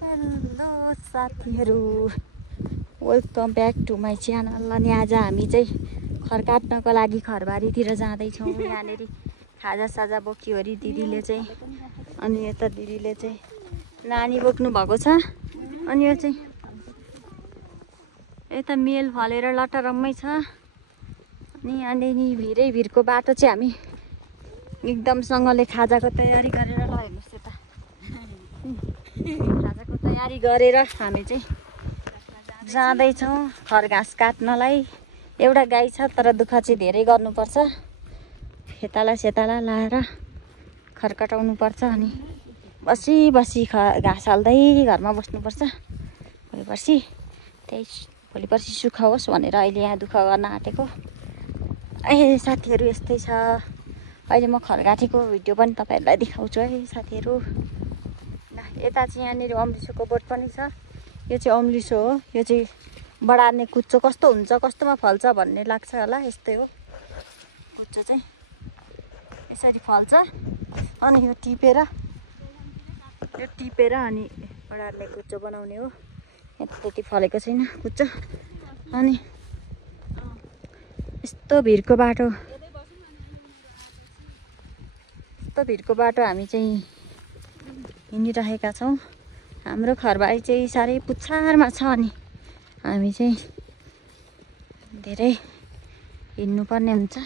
Hello साथीहरू, welcome back to my channel. अनि आज हामी चाहिँ खर काट्नको लागि खरबारीतिर जाँदैछौँ। यहाँनिर खाजा साजा बोक्योरी दिदीले चाहिँ, अनि यता दिदीले चाहिँ नानी बोक्नु भएको छ। अनि यो चाहिँ यता मेल फलेर लटरम्मै छ। अनि यहाँनिर भिरै भिरको बाटो चाहिँ हामी एकदमसँगले खाजाको तयारी गरेर ल हेर्नुहोस् यता खाजाको तयारी गरेर हामी चाहिँ जाँदैछौँ खर घाँस काट्नलाई। एउटा गाई छ तर दुःख चाहिँ धेरै गर्नुपर्छ। खेताला सेताला लाएर खर कटाउनु पर्छ। अनि बसी बसी घाँस हाल्दै घरमा बस्नुपर्छ। भोलि पर्सि सुख होस् भनेर अहिले यहाँ दुःख गर्न आँटेको। साथीहरू यस्तै छ। अहिले म खरगाँठीको भिडियो पनि तपाईँहरूलाई देखाउँछु है साथीहरू। यता चाहिँ यहाँनिर अम्लिसोको बोट पनि छ। यो चाहिँ अम्लिसो हो। यो चाहिँ बढार्ने कुच्चो कस्तो हुन्छ, कस्तोमा फल्छ भन्ने लाग्छ होला। यस्तै हो कुच्चो चाहिँ, यसरी फल्छ। अनि यो टिपेर अनि बढार्ने कुच्चो बनाउने हो। यहाँ त्यति फलेको छैन कुच्चो। अनि यस्तो भिरको बाटो हामी चाहिँ हिँडिरहेका छौँ। हाम्रो खरबारी चाहिँ साह्रै पुच्छारमा छ। अनि हामी चाहिँ धेरै हिँड्नुपर्ने हुन्छ।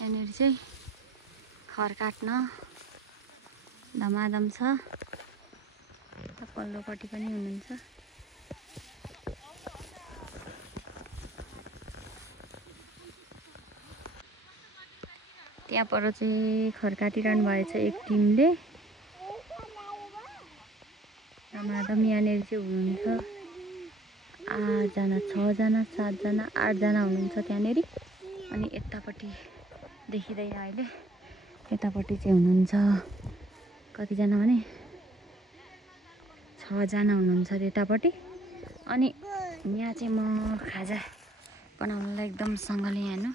यहाँनिर चाहिँ खर काट्न धमाधम छ। पल्लोपट्टि पनि हुनुहुन्छ। त्यहाँ पर चाहिँ खर काटिरहनु भएछ एक टिमले। धमाधम यहाँनिर चाहिँ हुनुहुन्छ 8 जना 6 जना 7 जना 8 जना हुनुहुन्छ त्यहाँनिर। अनि यतापट्टि देखिँदैन अहिले। यतापट्टि चाहिँ हुनुहुन्छ कतिजना भने 6 जना हुनुहुन्छ यतापट्टि। अनि यहाँ चाहिँ म खाजा बनाउनलाई एकदमसँगले हेर्नु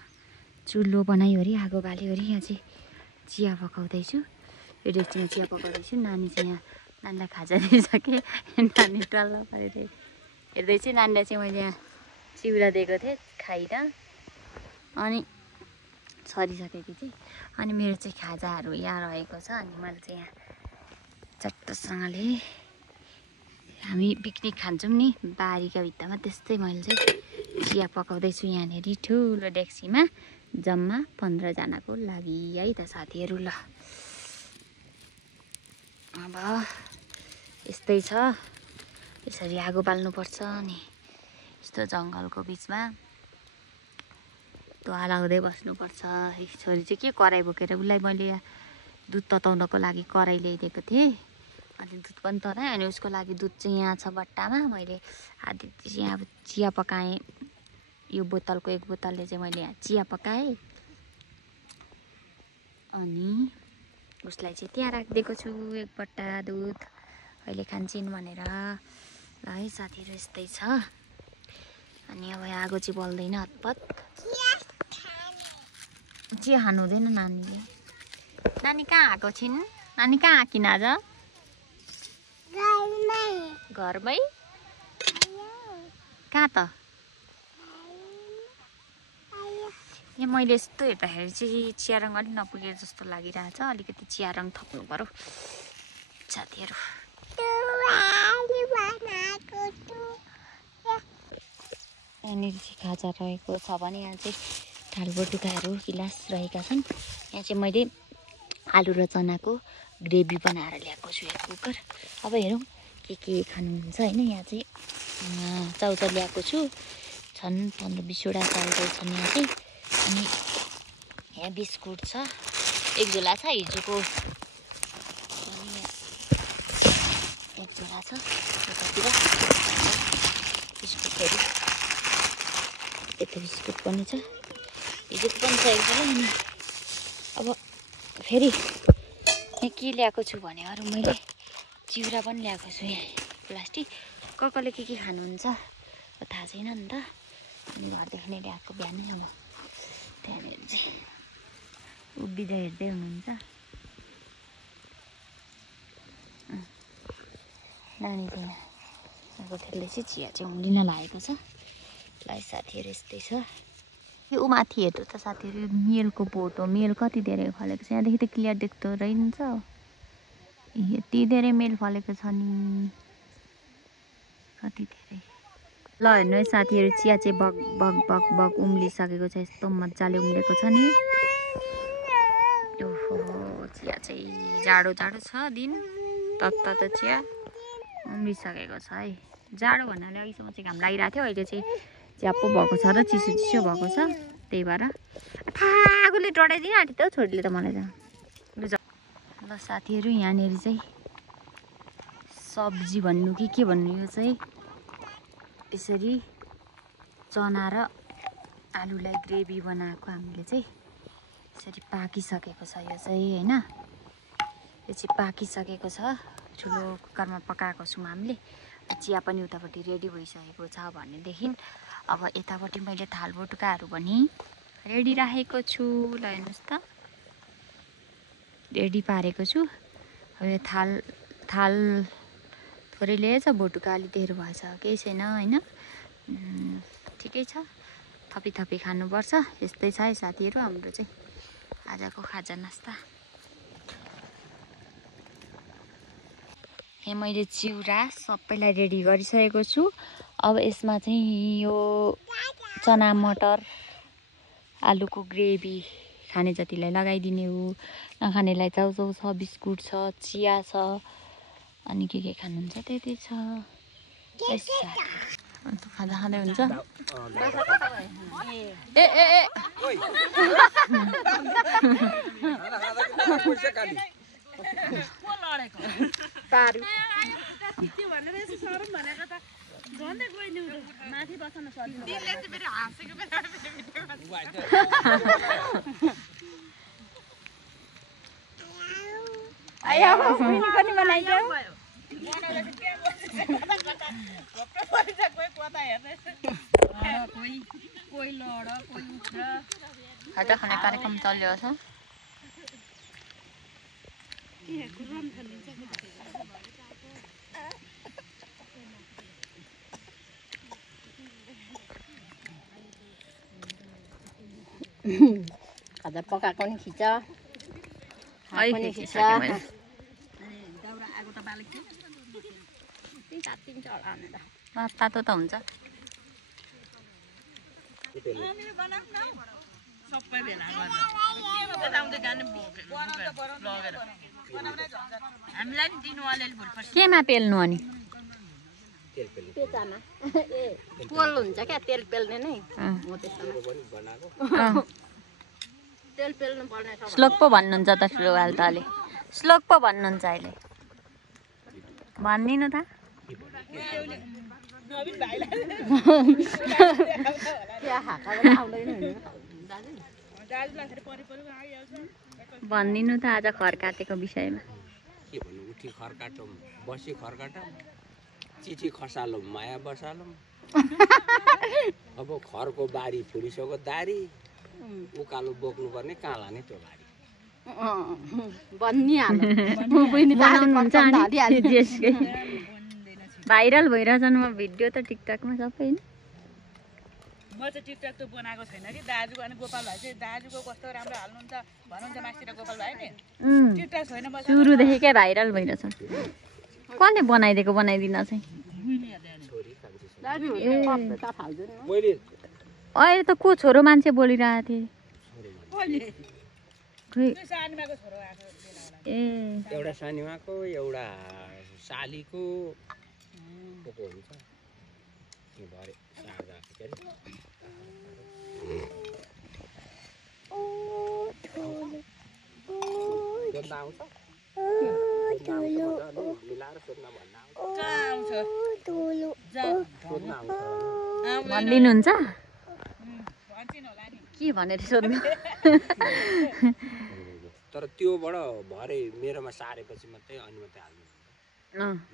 चुल्हो बनाइवरी आगो बालिवरी यहाँ चाहिँ चिया पकाउँदैछु। यो डेक्चीमा चिया पकाउँदैछु। नानी चाहिँ यहाँ नानीलाई खाजा दिइसकेँ। नानी टल्ल परेर हेर्दैछु। नानीलाई चाहिँ मैले यहाँ चिउरा दिएको थिएँ खाइर अनि सरिसकेको थिएँ। अनि मेरो चाहिँ खाजाहरू यहाँ रहेको छ। अनि मैले चाहिँ यहाँ चट्टसँगले हामी पिकनिक खान्छौँ नि बारीका भित्तामा, त्यस्तै मैले चाहिँ चिया पकाउँदैछु यहाँनिर ठुलो डेक्चीमा। जम्मा 15 जनाको लागि है त साथीहरू। ल अब यस्तै छ। यसरी आगो बाल्नुपर्छ। अनि यस्तो जङ्गलको बिचमा धुवा लाउँदै बस्नुपर्छ। छोरी चाहिँ के कराई बोकेर, उसलाई मैले यहाँ दुध तताउनको लागि कराई ल्याइदिएको थिएँ। अनि दुध पनि तताएँ। अनि उसको लागि दुध चाहिँ यहाँ छ बट्टामा। मैले आधी चाहिँ अब चिया पकाएँ। यो बोतलको एक बोतलले चाहिँ मैले यहाँ चिया पकाएँ। अनि उसलाई चाहिँ त्यहाँ राखिदिएको छु एक बट्टा दुध, अहिले खान्छन् भनेर। ल है साथीहरू यस्तै छ। अनि अब आगो चाहिँ बल्दैन हतपत। चिया खानु हुँदैन नानीले। नानी कहाँ आएको छिन्? नानी कहाँ आकिन आज? घरमै? कहाँ त? यहाँ मैले यस्तो हेर्दाखेरि चाहिँ चिया रङ अलिक नपुगेर जस्तो लागिरहेछ। अलिकति चिया रङ थप्नु पर्यो साथीहरू। यहाँनिर चाहिँ खाजा रहेको छ भने यहाँ चाहिँ थालबटुकाहरू गिलास रहेका छन्। यहाँ चाहिँ मैले आलु र चनाको ग्रेभी बनाएर ल्याएको छु एक कुकर। अब हेरौँ के खानुहुन्छ होइन। यहाँ चाहिँ चाउचाउ ल्याएको छु। छन् 15-20वटा चाउचाउ छन् यहाँ चाहिँ। अनि यहाँ बिस्कुट छ, एक झोला छ हिजोको। अनि एक झोला छ यतातिर बिस्कुटहरू। यता बिस्कुट पनि छ, हिजोको पनि छ एक झोला। अनि अब फेरि यहाँ के ल्याएको छु भने अरू मैले चिउरा पनि ल्याएको छु यहाँ प्लास्टिक। कसले के खानुहुन्छ थाहा छैन नि त। अनि घरदेखि नै ल्याएको बिहानै। अब त्यहाँनिर चाहिँ उभिँदै हेर्दै हुनुहुन्छ। नानी चाहिँ अब त्यसले चाहिँ चिया चाहिँ उम्लिन लागेको छ। ल साथीहरू यस्तै छ। यो माथि हेर्नु त साथीहरू मेलको बोट हो। मेल कति धेरै फलेको छ, यहाँदेखि त क्लियर देख्दो रहेछ। यति धेरै मेल फलेको छ नि, कति धेरै। ल हेर्नु है साथीहरू, चिया चाहिँ बग बग बग बग उम्लिसकेको छ। यस्तो मजाले उम्लेको छ नि। ओहो, चिया चाहिँ जाडो जाडो छ दिन, तत्तातो चिया उम्लिसकेको छ है। जाडो भन्नाले अहिलेसम्म चाहिँ घाम लागिरहेको थियो, अहिले चाहिँ च्याप्पो भएको छ र चिसो चिसो भएको छ। त्यही भएर आगोले डढाइदिन आँट्यो त छोरीले त मलाई त। ल साथीहरू यहाँनिर चाहिँ सब्जी भन्नु कि के भन्नु, यो चाहिँ यसरी चना र आलुलाई ग्रेभी बनाएको हामीले चाहिँ यसरी पाकिसकेको छ। यो चाहिँ होइन, यो चाहिँ पाकिसकेको छ। ठुलो कुकरमा पकाएको छौँ हामीले। चिया पनि उतापट्टि रेडी भइसकेको छ भनेदेखि अब यतापट्टि मैले थाल बटुकाहरू पनि रेडी राखेको छु। ल हेर्नुहोस् त, रेडी पारेको छु। अब यो थाल थोरै ल्याएछ, बटुका अलि धेरै भएछ, केही छैन होइन, ठिकै छ। थपी थपी खानुपर्छ। यस्तै छ है साथीहरू हाम्रो चाहिँ आजको खाजा नास्ता। यहाँ मैले चिउरा सबैलाई रेडी गरिसकेको छु। अब यसमा चाहिँ यो चना मटर आलुको ग्रेभी खाने जतिलाई लगाइदिने हो, नखानेलाई चाउचाउ छ, बिस्कुट छ, चिया छ, अनि के खानुहुन्छ त्यति छ। खाँदा खाँदै हुन्छ। ए ए ए खाजा खाने कार्यक्रम चल्यो छ। खाजा पकाएको नि खिच, पनि खिच। तातो त हुन्छ। केमा पेल्नु अनि? पेचामा पोल हुन्छ क्या, तेल पेल्ने नै हो त्यसमा। तेल पेल्नु पर्ने छ। श्लोक पो भन्नुहुन्छ त ठुलो हाल त अहिले। श्लोक पो भन्नुहुन्छ अहिले, भनिदिनु त। भनिदिनु त आज खरकाटेको विषयमा। के भन्नु, उठी खरकाटौँ, बसी खरकाटौँ, चिठी खसालौँ, माया बसालौँ। अब खरको बारी फुलिसक्यो दारी, उकालो बोक्नुपर्ने कहाँ लाने त्यो बारी। भाइरल भइरहेछन् म भिडियो त टिकटकमा सबै होइन। म चाहिँ टिकटक त बनाएको छैन कि दाजुको, अनि गोपाल भाइ चाहिँ दाजुको कस्तो राम्रो हाल्नुहुन्छ भन्नुहुन्छ मास्टर गोपाल भाइ नि। टिकटक छैन, सुरुदेखिकै भाइरल भइरहेछ। कसले बनाइदिएको बनाइदिन चाहिँ? अहिले त को छोरो मान्छे बोलिरहेको थिएँ। ए एउटा सानीमाको, एउटा सालीको हुन्छ भरे भनिदिनुहुन्छ के भनेर सोध्नु। तर त्योबाट भरे मेरोमा सारेपछि मात्रै अनि मात्रै हाल्नु,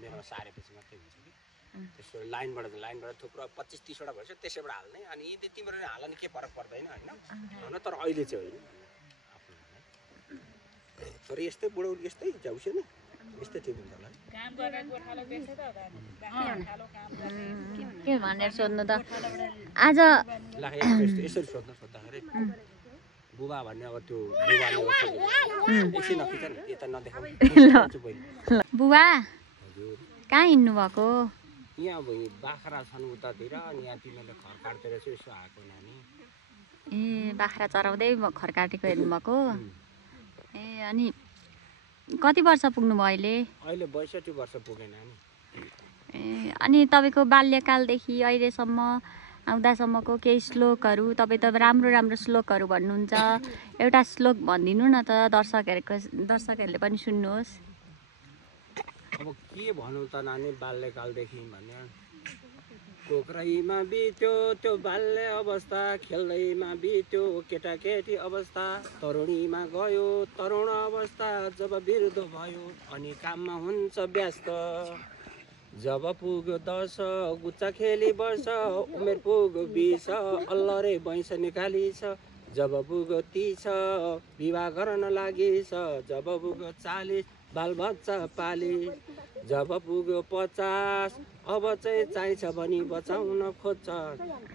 मेरोमा सारेपछि मात्रै हुन्छ कि। त्यसो लाइनबाट थुप्रो 25-30वटा भएछ, त्यसैबाट हाल्ने। अनि यदि तिम्रो हाल्ने के फरक पर्दैन होइन। तर अहिले चाहिँ होइन, तर यस्तै बुढौली यस्तै जाउँछ नि, यस्तै ठिक हुन्छ होला। काम गरेर गोठालो बेच्छ त गोठालो काम गर्ने के भनेर सोध्नु त आज ला यसरी सोद्दाखेरि बुबा भन्ने अब त्यो बुबाले एकछिन नखिच नि यता नदेखाऊ बुबा हजुर कहाँ हिँड्नु भएको यहाँ अब बाख्रा छन् उतातिर अनि यहाँ तिमीले घर काट्दै रहेछ यसो आएको नानी ए बाख्रा चराउँदै घर काटेको हेर्नुभएको ए अनि कति वर्ष पुग्नुभयो अहिले अहिले 62 वर्ष पुगे नानी ए अनि तपाईँको बाल्यकालदेखि अहिलेसम्म आउँदासम्मको केही श्लोकहरू तपाईँ त राम्रो राम्रो श्लोकहरू भन्नुहुन्छ एउटा श्लोक भनिदिनु न त दर्शकहरूले पनि सुन्नुहोस् अब के भनौँ त नानी बाल्यकालदेखि भने कोक्राइमा बित्यो त्यो बाल्य अवस्था खेल्दैमा बित्यो केटाकेटी अवस्था तरुणीमा गयो तरुण अवस्था जब वृद्ध भयो अनि काममा हुन्छ व्यस्त जब पुग्यो 10 गुच्चा खेली वर्ष उमेर पुग्यो 20 अल्लरे भैँस निकालिछ जब पुग्यो 30 विवाह गर्न लागिछ जब पुग्यो 40 बालबच्चा पाली जब पुग्यो 50 अब चाहिँ चाहिन्छ भनी बचाउन खोज्छ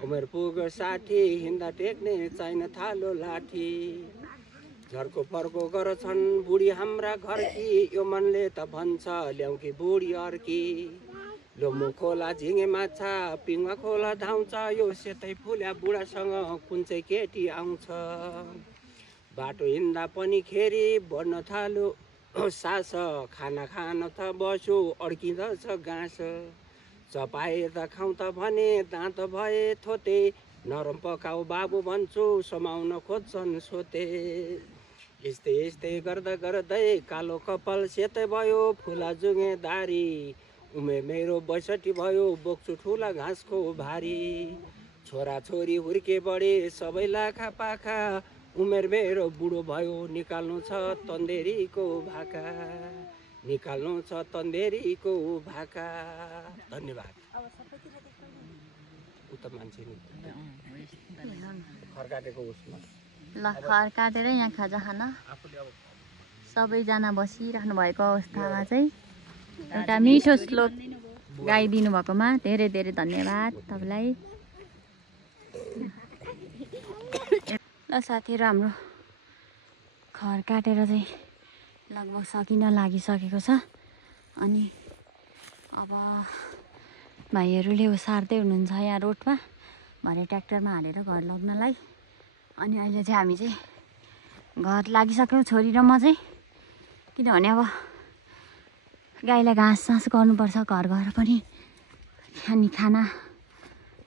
उमेर पुग्यो 60 हिँड्दा टेक्ने चाहिन थालो लाठी झर्को फर्को गर्छन् बुढी हाम्रा घरकी यो मनले त भन्छ ल्याउ कि बुढी अर्की लोमो खोला झिँगे माछा पिङमा खोला धाउँछ यो सेतै फुल्या बुढासँग कुन चाहिँ केटी आउँछ बाटो हिँड्दा पनि खेरी बढ्न थाल्यो सास खाना खान त बस्यो अड्किँदछ घाँस चपाएर त खाउँ त भने दाँत भए थोते नरम पकाऊ बाबु भन्छु समाउन खोज्छन् सोते यस्तै यस्तै गर्दा गर्दै कालो कपाल सेतै भयो फुला जुङ्गे दारी उमेर मेरो 62 भयो बोक्छु ठुला घाँसको भारी छोराछोरी हुर्के बढे सबै लाखा पाखा उमेर मेरो बुढो भयो निकाल्नु छ तन्देरीको भाका निकाल्नु छ तन्देरीको भाका धन्यवाद उता मान्छे घर काटेको उसमा ल घर काटेर यहाँ खाजा खान आफूले अब सबैजना बसिराख्नु भएको अवस्थामा चाहिँ एउटा मिठो श्लोक गाइदिनु भएकोमा धेरै धेरै धन्यवाद तपाईँलाई ल साथीहरू हाम्रो घर काटेर चाहिँ लगभग सकिन लागिसकेको छ अनि अब भाइहरूले ओसार्दै हुनुहुन्छ यहाँ रोडमा भरे ट्र्याक्टरमा हालेर घर लग्नलाई अनि अहिले चाहिँ हामी चाहिँ घर लागिसक्यौँ छोरी र म चाहिँ किनभने अब गाईलाई घाँस सास गर्नुपर्छ घर गएर पनि अनि खाना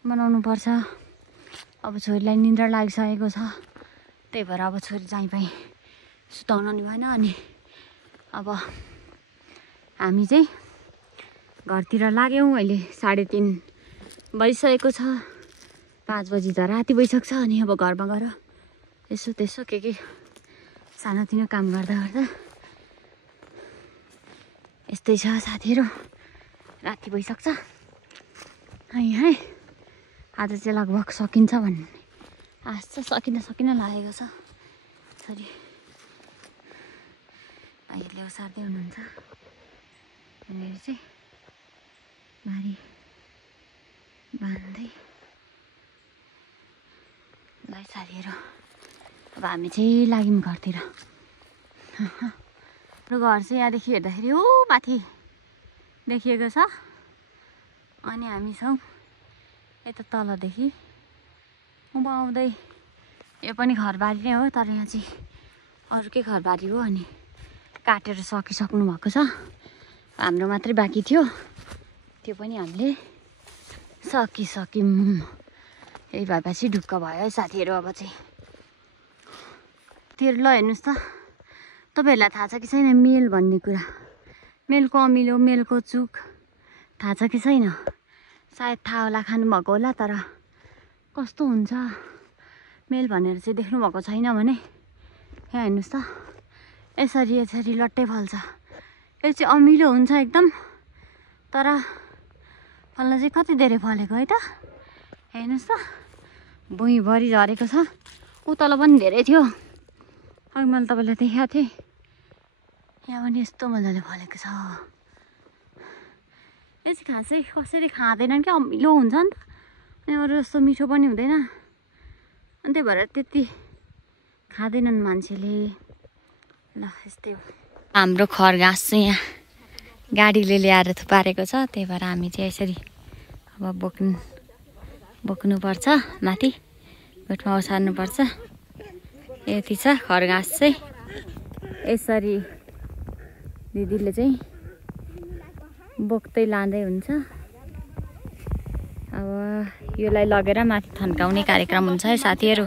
बनाउनु पर्छ अब छोरीलाई निन्द्रा लागिसकेको छ त्यही भएर अब छोरी चाहिँ पाइ सुताउन नि भएन अनि अब हामी चाहिँ घरतिर लाग्यौँ अहिले 3:30 बजिसकेको छ 5 बजी त राति भइसक्छ अनि अब घरमा गएर यसो त्यसो के सानोतिनो काम गर्दा गर्दा यस्तै छ साथीहरू राति भइसक्छ है आज चाहिँ लगभग सकिन्छ भन्ने आश चाहिँ सकिन लागेको छ छोरी भाइहरूले ओसार्दै हुनुहुन्छ यहाँनिर चाहिँ बारी बाँध्दै ल साथीहरू अब हामी चाहिँ लाग्यौँ घरतिर हाम्रो घर चाहिँ यहाँदेखि हेर्दाखेरि ऊ माथि देखिएको छ अनि हामी छौँ यता तलदेखि उँभो आउँदै यो पनि घरबारी नै हो तर यहाँ चाहिँ अरूकै घरबारी हो अनि काटेर सकिसक्नु भएको छ हाम्रो मात्रै बाँकी थियो त्यो पनि हामीले सकिसक्यौँ यही भएपछि ढुक्क भयो है साथीहरू अब चाहिँ त्यो ल हेर्नुहोस् त तपाईँहरूलाई थाहा छ कि छैन मेल भन्ने कुरा मेलको अमिलो मेलको चुक थाहा छ कि छैन सायद थाहा होला खानुभएको होला तर कस्तो हुन्छ मेल भनेर चाहिँ देख्नुभएको छैन भने यहाँ हेर्नुहोस् त यसरी लट्टै फल्छ यो चाहिँ अमिलो हुन्छ एकदम तर फल्न चाहिँ कति धेरै फलेको है त हेर्नुहोस् त भुइँभरि झरेको छ उतल पनि धेरै थियो अघि मैले तपाईँलाई देखाएको थिएँ यहाँ पनि यस्तो मजाले फलेको छ यो चाहिँ खासै कसरी खाँदैनन् क्या, अमिलो हुन्छ नि त अनि अरू जस्तो मिठो पनि हुँदैन अनि त्यही भएर त्यति खाँदैनन् मान्छेले। ल यस्तै हो। हाम्रो खरगाँस चाहिँ यहाँ गाडीले ल्याएर थुपारेको छ, त्यही भएर हामी चाहिँ यसरी अब बोक्नुपर्छ, माथि गोठमा ओसार्नुपर्छ। यति छ खरगाँस चाहिँ। यसरी दिदीले चाहिँ बोक्दै लाँदै हुन्छ। अब यसलाई लगेर माथि थन्काउने कार्यक्रम हुन्छ है साथीहरू।